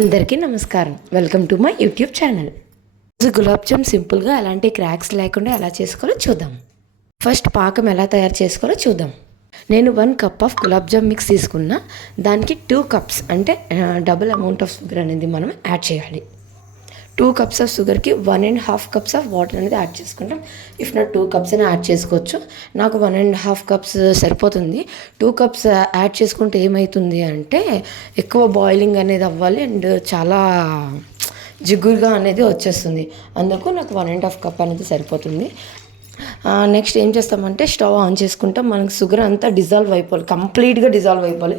అందరికీ నమస్కారం. Welcome to my YouTube channel. Gulab jam సింపుల్గా ఎలాంటి క్రాక్స్ లేకుండా ఎలా చేసుకోవాలో చూద్దాం. ఫస్ట్ పాకం ఎలా తయారు చేసుకోవాలో చూద్దాం. నేను 1 cup of gulab jam mix తీసుకున్నా. దానికి 2 కప్స్ అంటే డబుల్ అమౌంట్ ఆఫ్ షుగర్ అనేది మనం యాడ్ చేయాలి. 2 కప్స్ ఆఫ్ షుగర్కి 1.5 కప్స్ ఆఫ్ వాటర్ అనేది యాడ్ చేసుకుంటాం. ఇఫ్ నా 2 కప్స్ అయినా యాడ్ చేసుకోవచ్చు. నాకు 1.5 కప్స్ సరిపోతుంది. 2 కప్స్ యాడ్ చేసుకుంటే ఏమవుతుంది అంటే ఎక్కువ బాయిలింగ్ అనేది అవ్వాలి అండ్ చాలా జిగురుగా అనేది వచ్చేస్తుంది. అందుకు నాకు 1.5 కప్ అనేది సరిపోతుంది. నెక్స్ట్ ఏం చేస్తామంటే స్టవ్ ఆన్ చేసుకుంటాం. మనకి షుగర్ అంతా డిజాల్వ్ అయిపోవాలి, కంప్లీట్గా డిజాల్వ్ అయిపోవాలి.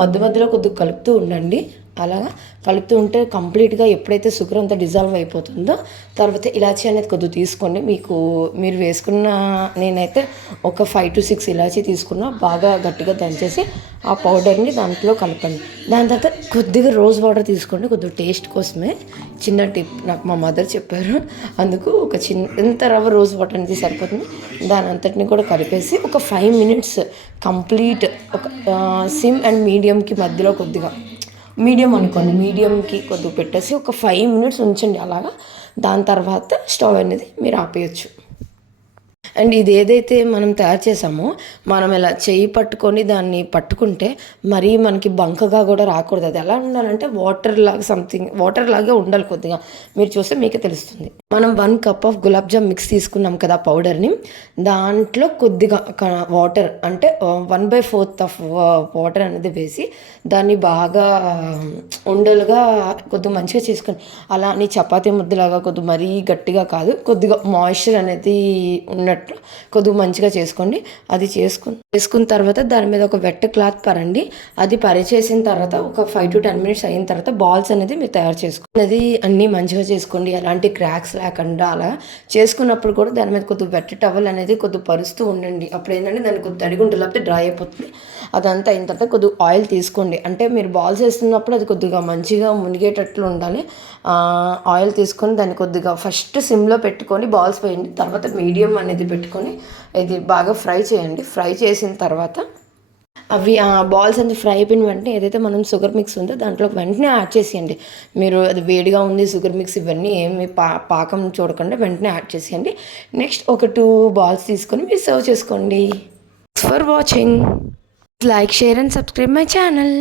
మధ్య మధ్యలో కొద్దిగా కలుపుతూ ఉండండి. అలాగా కలుపుతూ ఉంటే కంప్లీట్గా ఎప్పుడైతే షుగర్ అంతా డిజాల్వ్ అయిపోతుందో తర్వాత ఇలాచీ అనేది కొద్దిగా తీసుకోండి. మీరు వేసుకున్న నేనైతే ఒక 5 to 6 ఇలాచీ తీసుకున్నా. బాగా గట్టిగా దంచేసి ఆ పౌడర్ని దాంట్లో కలపండి. దాని తర్వాత కొద్దిగా రోజ్ వాటర్ తీసుకోండి, కొద్దిగా టేస్ట్ కోసమే. చిన్న టిప్ నాకు మా మదర్ చెప్పారు. అందుకు ఒక ఇంత రవ్వ రోజ్ వాటర్ అనేది సరిపోతుంది. దాని అంతటిని కూడా కలిపేసి ఒక 5 minutes కంప్లీట్ ఒక సిమ్ అండ్ మీడియంకి మధ్యలో కొద్దిగా మీడియం అనుకోండి, మీడియంకి కొద్దిగా పెట్టేసి ఒక 5 minutes ఉంచండి అలాగా. దాని తర్వాత స్టవ్ అనేది మీరు ఆపేయచ్చు. అండ్ ఇది ఏదైతే మనం తయారు చేసామో మనం ఇలా చేయి పట్టుకొని దాన్ని పట్టుకుంటే మరీ మనకి బంకగా కూడా రాకూడదు. అది ఎలా ఉండాలంటే వాటర్ లాగే ఉండాలి కొద్దిగా. మీరు చూస్తే మీకే తెలుస్తుంది. మనం 1 cup of gulab jam mix తీసుకున్నాం కదా పౌడర్ని, దాంట్లో కొద్దిగా వాటర్ అంటే 1/4 ఆఫ్ వాటర్ అనేది వేసి దాన్ని బాగా ఉండలుగా కొద్దిగా మంచిగా చేసుకొని అలా అని చపాతీ ముద్దలాగా కొద్దిగా మరీ గట్టిగా కాదు, కొద్దిగా మాయిశ్చర్ అనేది ఉన్నట్టు కొద్దిగా మంచిగా చేసుకోండి. అది చేసుకున్న తర్వాత దాని మీద ఒక వెట్ క్లాత్ పరండి. అది పరిచేసిన తర్వాత ఒక 5 to 10 minutes అయిన తర్వాత బాల్స్ అనేది మీరు తయారు చేసుకోండి. అది అన్నీ మంచిగా చేసుకోండి, ఎలాంటి క్రాక్స్ లేకుండా. అలా చేసుకున్నప్పుడు కూడా దాని మీద కొద్దిగా వెట్ టవల్ అనేది కొద్దిగా పరుస్తూ ఉండండి. అప్పుడు ఏంటంటే దానికి కొద్దిగా తడిగా ఉంటుంది, లేకపోతే డ్రై అయిపోతుంది. అదంతా అయిన తర్వాత కొద్దిగా ఆయిల్ తీసుకోండి. అంటే మీరు బాల్స్ వేస్తున్నప్పుడు అది కొద్దిగా మంచిగా మునిగేటట్లు ఉండాలి. ఆయిల్ తీసుకొని దాన్ని కొద్దిగా ఫస్ట్ సిమ్లో పెట్టుకొని బాల్స్ వేయండి. తర్వాత మీడియం అనేది పెట్టుకొని ఇది బాగా ఫ్రై చేయండి. ఫ్రై చేసిన తర్వాత అవి బాల్స్ అనేది ఫ్రై అయిపోయిన వెంటనే ఏదైతే మనం షుగర్ మిక్స్ ఉందో దాంట్లో వెంటనే యాడ్ చేసేయండి. మీరు అది వేడిగా ఉంది షుగర్ మిక్స్ ఇవన్నీ ఏమి పాకం చూడకుండా వెంటనే యాడ్ చేసేయండి. నెక్స్ట్ ఒక 2 బాల్స్ తీసుకొని మీరు సర్వ్ చేసుకోండి. Thanks for watching. Like, share and subscribe my channel.